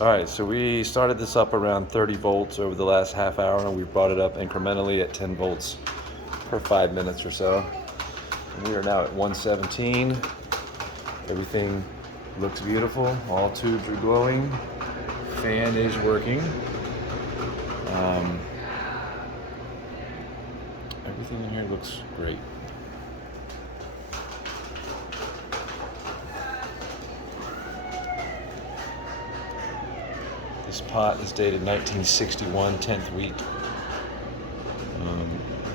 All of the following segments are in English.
All right, so we started this up around 30 volts over the last half hour, and we've brought it up incrementally at 10 volts per 5 minutes or so. And we are now at 117. Everything looks beautiful. All tubes are glowing. Fan is working. Everything in here looks great. This pot is dated 1961, 10th week.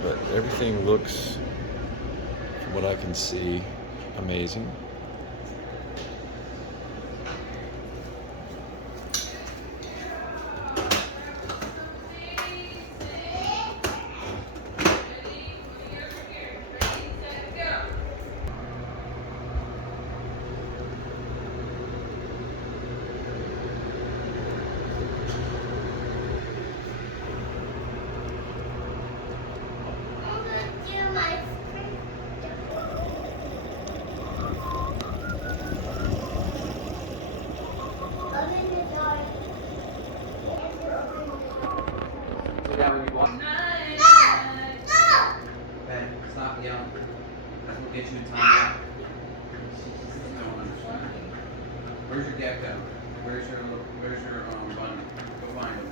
But everything looks, from what I can see, amazing. Down when you want. Okay, stop yelling. That's what gets you in time. Where's your gecko? Where's your bunny? Go find him.